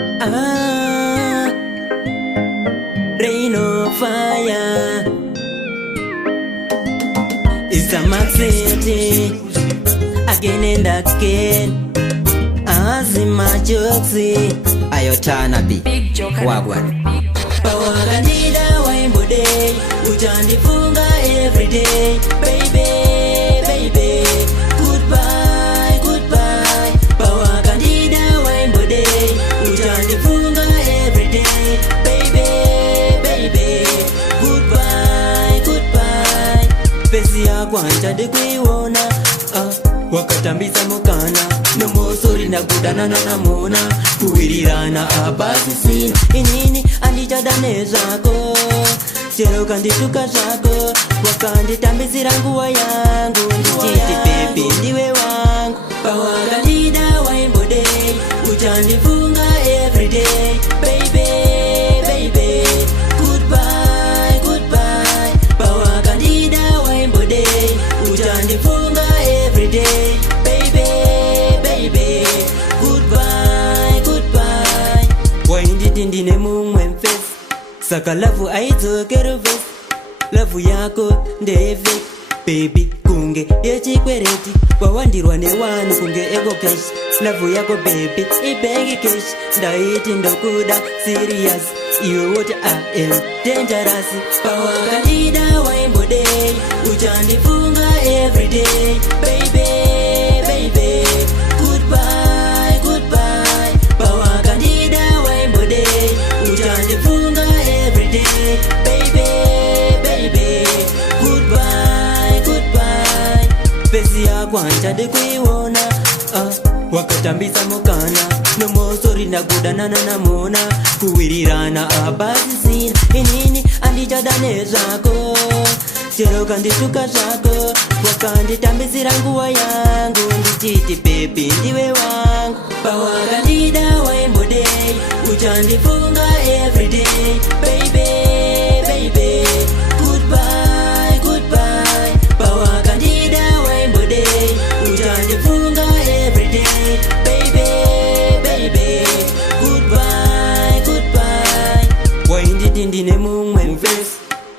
Ah, rain or fire. It's a maxity again and again. Azima joksi ayotana bi wagwan. Pawaganida waimbode ujandifunga everyday. Baby, baby, goodbye, goodbye. Pawaganida waimbode ujandifunga everyday. Baby, baby, goodbye, goodbye. Pesi ya kwanja dekuiwona wakatambisa mukana nomosori nagudana nanamona kuwirirana abasi sina inini andijadane zako chero kandituka zako wakanditambisira nguwa yangu ndichiti baby ndiwe wangu pawaganida waimbode uchandifunga everyday. Baby, baby, goodbye, goodbye. Pawaganida waimbode uchandifunga everyday. Baby, baby, goodbye, goodbye. Waindi tindine mumwemfes saka lavu aidzokero ves lavu yako ndeve baby kunge yechikwereti wawandirwa newanu kunge ego cash lavu yako baby ibangi cash ndaiti ndokuda serious iwe what I am dangerous. Pawaganida waimbode uchandifunga everyday. Baby, baby, goodbye, goodbye. Pawaganida waimbode uchandifunga everyday. Baby, baby, goodbye, goodbye. Pesi ya kwanja dekuiwona wakatambisa mukana nomosori nagudana nanamona kuwirirana abasi sina inini andijadane zako chero kandituka zako wakanditambisira nguwa yangu ndichiti baby ndiwe wangu pawaganida waimbode uchandifunga everyday. Baby, baby, goodbye, goodbye. Pawaganida waimbode uchandifunga everyday. Baby, baby, goodbye, goodbye. Waindi tindine mumwemfes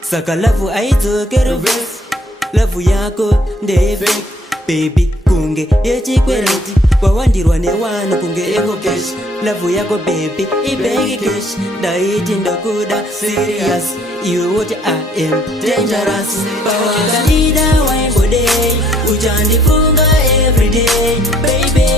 saka lavu aidzokero ves lavu yako ndeve baby kunge yechikwereti wawandirwa newanu kunge ego cash lavu yako baby ibangi cash ndaiti ndokuda serious iwe what I am dangerous. Pawaganida waimbode uchandifunga everyday. Baby,